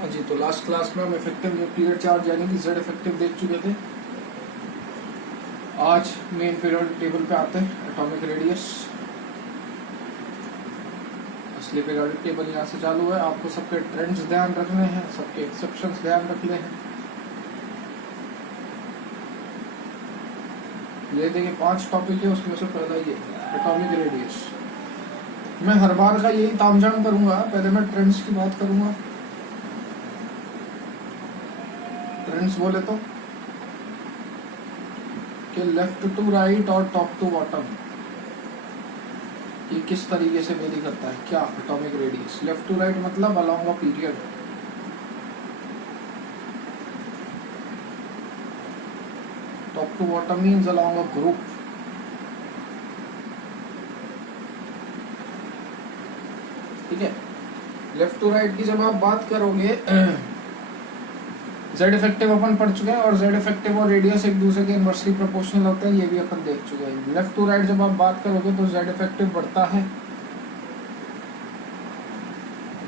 हाँ जी, तो last class में हम इफेक्टिव पीरियड चार्ज यानी कि जेड इफेक्टिव देख चुके थे। आज मेन पीरियड टेबल पे आते हैं, एटॉमिक रेडियस। असली पीरियड टेबल यहाँ से चालू है। आपको सबके ट्रेंड्स ध्यान रखने हैं, सबके एक्सेप्शंस ध्यान रखने हैं। ये देखिए 5 टॉपिक है, उसमें से पहला ये एटॉमिक रेडियस। मैं हर बार का यही तामझाम करूंगा। पहले मैं ट्रेंड्स की बात करूंगा। ट्रेंड्स बोले तो कि लेफ्ट टू राइट और टॉप टू बॉटम ये किस तरीके से वेरी करता है। क्या atomic radius left to right मतलब along a period, top to bottom means along a group. ठीक है, लेफ्ट टू राइट की जब आप बात करोगे, जेड इफेक्टिव अपन पढ़ चुके हैं और जेड इफेक्टिव और रेडियस एक दूसरे के इनवर्सली प्रोपोर्शनल होते हैं, ये भी अपन देख चुके हैं। लेफ्ट टू राइट जब आप बात करोगे तो जेड इफेक्टिव बढ़ता है,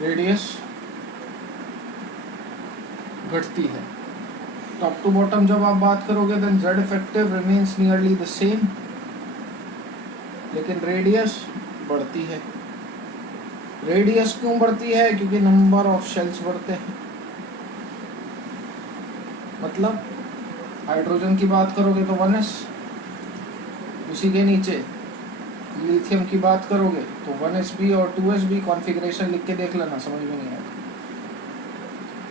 रेडियस घटती है। टॉप टू बॉटम जब आप बात करोगे then Z effective remains nearly the same, लेकिन रेडियस बढ़ती है। रेडियस क्यों बढ़ती है? क्योंकि नंबर ऑफ शेल्स बढ़ते हैं। मतलब हाइड्रोजन की बात करोगे तो 1s, उसी के नीचे लिथियम की बात करोगे तो 1sb और 2sb। कॉन्फ़िगरेशन लिख के देख लेना, समझ में नहीं आएगा।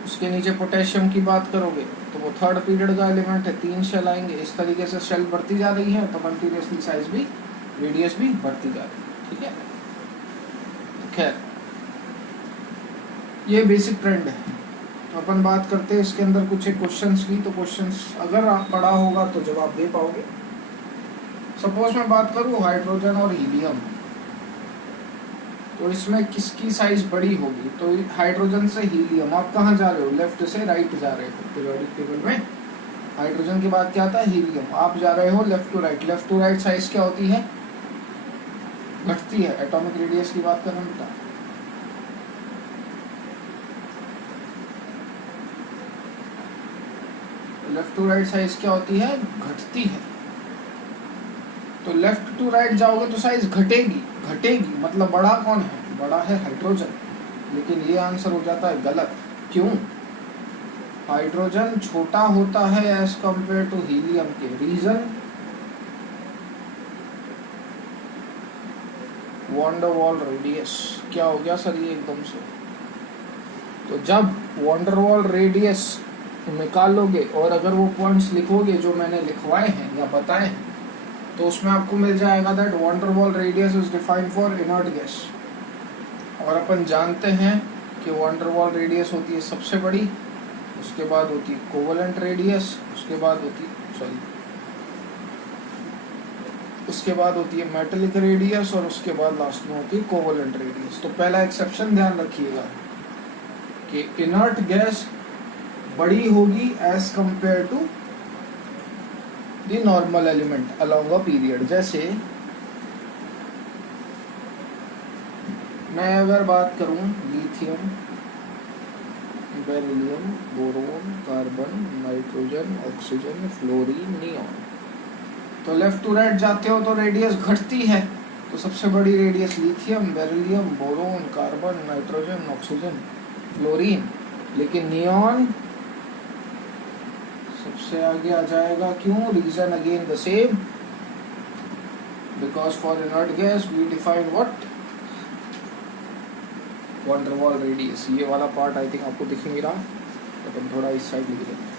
उसके नीचे पोटेशियम की बात करोगे तो वो थर्ड पीरियड का एलिमेंट है, 3 शेल आएंगे। इस तरीके से शेल बढ़ती जा रही है तो कंटिन्यूसली साइज भी, रेडियस भी बढ़ती जा रही है। ठीक है, खैर ये बेसिक ट्रेंड है। तो अपन बात करते हैं इसके अंदर कुछ एक क्वेश्चंस की। तो क्वेश्चंस अगर आप पढ़ा होगा तो जवाब दे पाओगे। सपोज मैं बात करूं हाइड्रोजन और हीलियम, तो इसमें किसकी साइज बड़ी होगी? तो हाइड्रोजन से हीलियम। आप कहाँ जा रहे हो? लेफ्ट से राइट जा रहे हो। पीरियोडिक टेबल में हाइड्रोजन के बाद क्या आता है? हीलियम। आप जा रहे हो left to right. Left to right size क्या होती है? घटती है। एटॉमिक रेडियस की बात कर रहे हैं बेटा। लेफ्ट टू राइट साइज क्या होती है? घटती है। तो लेफ्ट टू राइट जाओगे तो साइज घटेगी। घटेगी मतलब बड़ा कौन है? बड़ा है हाइड्रोजन। लेकिन ये आंसर हो जाता है गलत। क्यों? हाइड्रोजन छोटा होता है एज कंपेयर टू हीलियम के। Reason? Van der Waals radius. क्या हो गया सर ये एकदम से? तो जब वॉन डर वॉल रेडियस निकालोगे और अगर वो पॉइंट्स लिखोगे जो मैंने लिखवाए हैं या बताए हैं, तो उसमें आपको मिल जाएगा that van der Waals radius is defined for inert gas. और अपन जानते हैं कि वॉन डर वॉल रेडियस होती है सबसे बड़ी, उसके बाद होती है कोवेलेंट रेडियस, उसके बाद होती है मेटेलिक रेडियस और उसके बाद लास्ट में होती है कोवेलेंट रेडियस। तो पहला एक्सेप्शन ध्यान रखिएगा कि इनर्ट गैस बड़ी होगी as compared to the normal element along a period. जैसे मैं अगर बात करूं lithium, beryllium, boron, carbon, nitrogen, oxygen, fluorine, neon, तो लेफ्ट टू राइट जाते हो तो रेडियस घटती है। तो सबसे बड़ी radius lithium, beryllium, boron, carbon, nitrogen, oxygen, fluorine. लेकिन नियॉन सबसे आगे आ जाएगा। क्यों? Reason again the same, because for inert gas we define what? Van der Waals radius. ये वाला पार्ट आई थिंक आपको दिख नहीं रहा, तो अपन थोड़ा इस साइड लिख देते हैं।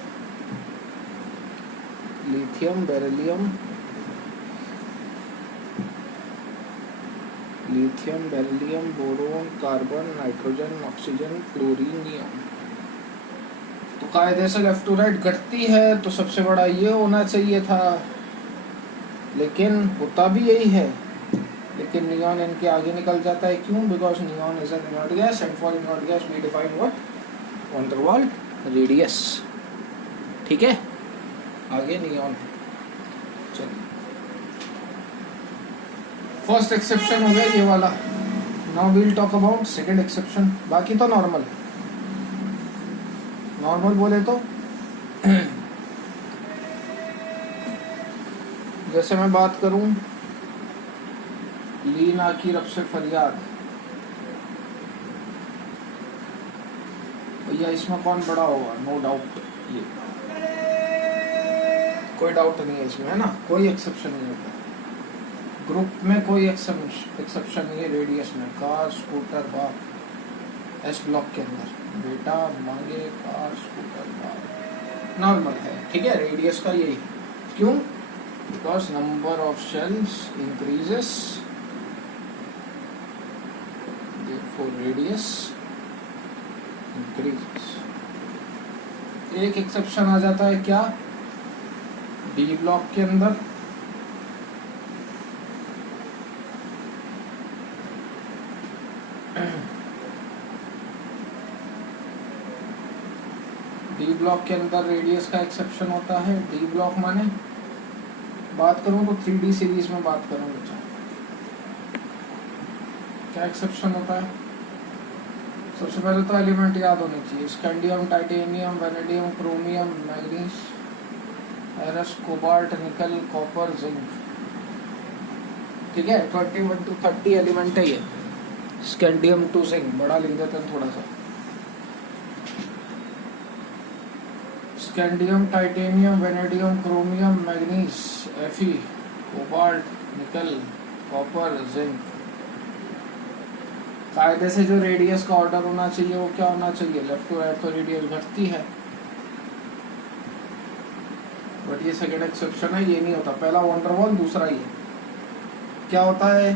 Lithium, beryllium, boron, carbon, nitrogen, oxygen, fluorine, neon. तो कायदे से लेफ्ट टू राइट घटती है, तो सबसे बड़ा ये होना चाहिए था, लेकिन होता भी यही है। लेकिन नियॉन इनके आगे निकल जाता है। क्यों? Because neon is an inert gas and for inert gas we define what? Van der Waals radius. ठीक है, आगे नियॉन है। चलिए, फर्स्ट एक्सेप्शन हो गया ये वाला। Now we will talk about second exception. बाकी तो नॉर्मल है। नॉर्मल बोले तो जैसे मैं बात करूं, लीना की रब से फरियाद, भैया इसमें कौन बड़ा होगा? नो डाउट, ये कोई डाउट नहीं है इसमें, है ना, कोई एक्सेप्शन नहीं होता ग्रुप में, कोई एक्सेप्शन नहीं है। रेडियस में कार स्कूटर बार, एस ब्लॉक के अंदर बेटा मांगे कार स्कूटर बार नॉर्मल है, ठीक है। रेडियस का यही क्यों? Because number of shells increases, therefore radius increases। एक एक्सेप्शन आ जाता है क्या? डी ब्लॉक के अंदर डी ब्लॉक के अंदर रेडियस का एक्सेप्शन होता है। डी ब्लॉक माने बात करूं तो 3D सीरीज में बात करूं बच्चा, क्या एक्सेप्शन होता है? सबसे पहले तो एलिमेंट याद होने चाहिए, scandium, titanium, vanadium, chromium, manganese, Eris, cobalt, nickel, copper, zinc, ठीक है। 21 to 30 एलिमेंट है ये। स्कैंडियम टू जिंक बड़ा लिख देते हैं थोड़ा सा, scandium, titanium, vanadium, chromium, manganese, Fe, cobalt, nickel, copper, zinc. कायदे से जो रेडियस का ऑर्डर होना चाहिए वो क्या होना चाहिए? लेफ्ट टू राइट तो रेडियस घटती है, बट ये सेकेंड एक्सेप्शन है, ये नहीं होता। पहला वंडरवॉल, दूसरा ये क्या होता है?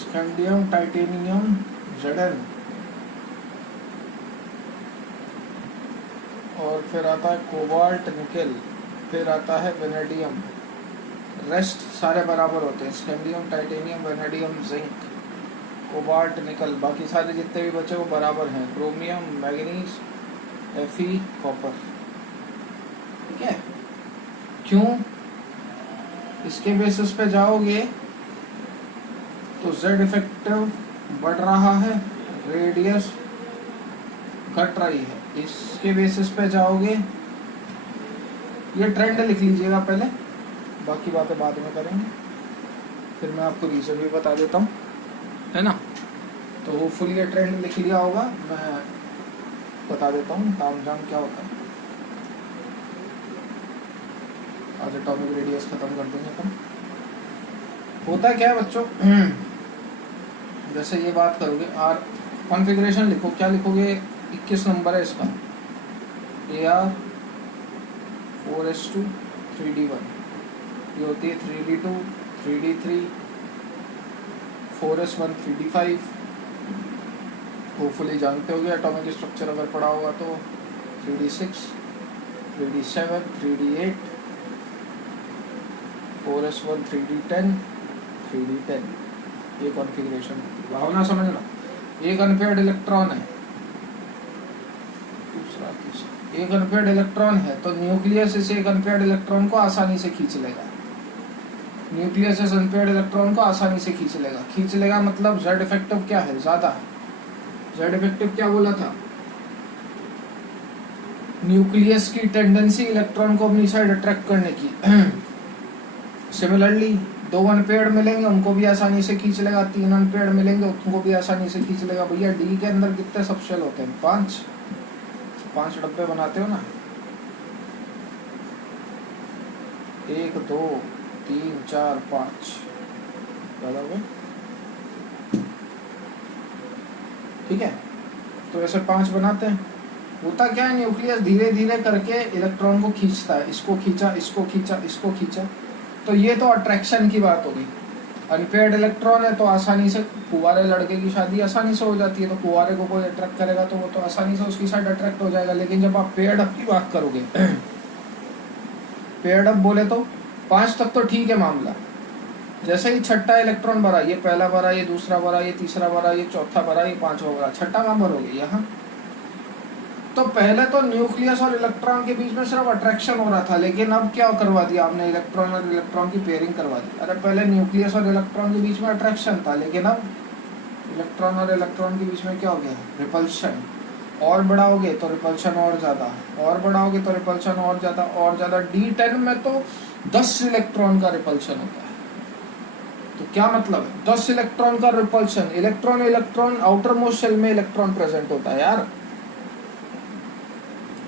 स्कैंडियम, टाइटेनियम, Zn, और फिर आता है कोबाल्ट, निकल, फिर आता है वेनेडियम। रेस्ट सारे बराबर होते हैं, scandium, titanium, vanadium, zinc, cobalt, निकल, बाकी सारे जितने भी बचे वो बराबर हैं। क्रोमियम, मैग्नीज, एफी, कॉपर, ठीक है। क्यों? इसके बेसिस पे जाओगे तो Z इफेक्टिव बढ़ रहा है, रेडियस घट रही है। इसके बेसिस पे जाओगे, ये ट्रेंड लिख लीजिएगा पहले, बाकी बातें बाद में करेंगे, फिर मैं आपको रीजन भी बता देता हूँ, है ना। तो होपफुली ये ट्रेंड लिख लिया होगा, मैं बता देता हूँ ताम झाम क्या होता है। आज एटॉमिक रेडियस खत्म कर देंगे अपन। होता क्या है बच्चों, जैसे ये बात करोगे, आर कॉन्फ़िगरेशन लिखो, क्या लिखोगे? 21 नंबर है इसका, AR 4s2 3d1, ये होती है 3d2 3d3 4s1 3d5। Hopefully जानते होगे एटॉमिक स्ट्रक्चर, अगर पढ़ा होगा तो 3d6 3d7 3d8 4s1 3d10 3d10, ये कॉन्फ़िगरेशन है। भावना समझना, एक अनपेयर्ड इलेक्ट्रॉन है, दूसरा तीसरा, एक अनपेयर्ड इलेक्ट्रॉन है तो न्यूक्लियस इस एक अनपेयर्ड इलेक्ट्रॉन को आसानी से खींच लेगा। न्यूक्लियस इस अनपेयर्ड इलेक्ट्रॉन को आसानी से खींच लेगा। खींच लेगा मतलब Z इफेक्टिव क्या है? ज्यादा है। Z इफेक्टिव क्या बोला था? न्यूक्लियस की टेंडेंसी इलेक्ट्रॉन को अपनी साइड अट्रैक्ट करने की। सिमिलरली 2 अनपेयर्ड मिलेंगे उनको भी आसानी से खींच लेगा, 3 अनपेयर्ड मिलेंगे उनको भी आसानी से खींच लेगा। भैया डी के अंदर कितने सब शेल होते हैं? 5 डब्बे बनाते हो ना, 1 2 3 4 5 ज्यादा हो गए, ठीक है। तो ऐसे 5 बनाते हैं। होता क्या है, न्यूक्लियस धीरे धीरे करके इलेक्ट्रॉन को खींचता है, इसको खींचा, इसको खींचा, इसको खींचा। तो ये तो अट्रैक्शन की बात हो गई। अनपेयर्ड इलेक्ट्रॉन है तो आसानी से, कुंवारे लड़के की शादी आसानी से हो जाती है, तो कुंवारे को कोई अट्रैक्ट करेगा तो वो तो आसानी से उसकी साइड अट्रैक्ट हो जाएगा। लेकिन जब आप पेयर्ड अप की बात करोगे, पेयर्ड अप बोले तो 5 तक तो ठीक है मामला। जैसे ही छठा इलेक्ट्रॉन भरा, ये पहला भरा, ये दूसरा भरा, ये तीसरा भरा, ये चौथा भरा, ये 5वां भरा, छठा कहाँ भरोगे? यहाँ। तो पहले तो न्यूक्लियस और इलेक्ट्रॉन के बीच में सिर्फ अट्रैक्शन हो रहा था, लेकिन अब क्या करवा दिया आपने? इलेक्ट्रॉन और इलेक्ट्रॉन की पेयरिंग करवा दी। अरे पहले न्यूक्लियस और इलेक्ट्रॉन के बीच में अट्रैक्शन था, लेकिन अब इलेक्ट्रॉन और इलेक्ट्रॉन के बीच में क्या हो गया, रिपल्शन। और बढ़ाओगे तो रिपल्शन और ज्यादा, और बढ़ाओगे तो रिपल्शन और ज्यादा और ज्यादा। D10 में तो 10 इलेक्ट्रॉन का रिपल्शन होता है। तो क्या मतलब है, 10 इलेक्ट्रॉन का repulsion. Electron electron outermost shell में इलेक्ट्रॉन प्रेजेंट होता है यार।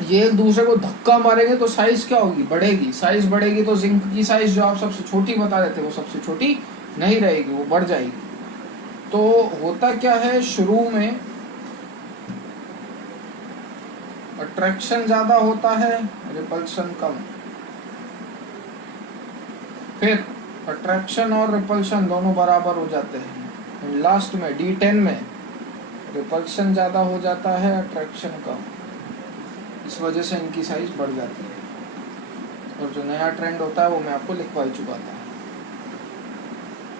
ये एक दूसरे को धक्का मारेंगे तो साइज क्या होगी, बढ़ेगी। साइज बढ़ेगी तो जिंक की साइज जो आप सबसे छोटी बता रहे थे वो सबसे छोटी नहीं रहेगी, वो बढ़ जाएगी। तो होता क्या है, शुरू में अट्रैक्शन ज्यादा होता है, रिपल्शन कम। फिर अट्रैक्शन और रिपल्शन दोनों बराबर हो जाते हैं। लास्ट में D10 में रिपल्शन ज्यादा हो जाता है, अट्रैक्शन कम। इस वजह से इनकी साइज बढ़ जाती है। और जो नया ट्रेंड होता है वो मैं आपको लिखवा ही चुका था।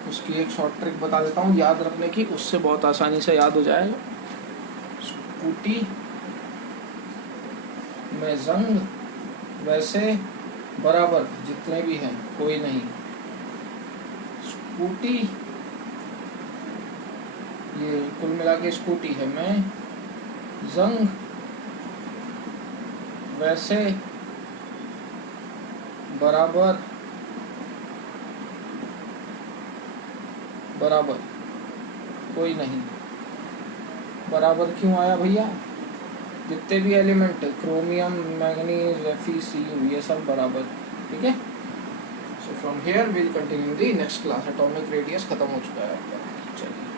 उसकी एक शॉर्ट ट्रिक बता देता हूँ याद रखने की, उससे बहुत आसानी से याद हो जाएगा। स्कूटी में जंग वैसे बराबर जितने भी हैं कोई नहीं। स्कूटी, ये कुल मिला के स्कूटी है, मैं जंग वैसे बराबर बराबर कोई नहीं। बराबर क्यों आया भैया, जितने भी एलिमेंट है क्रोमियम मैंगनीज FeCu ये सब बराबर, ठीक है। So from here we will continue the next class. Atomic radius खत्म हो चुका है आपका, चलिए।